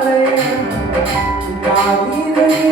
darling, darling, darling.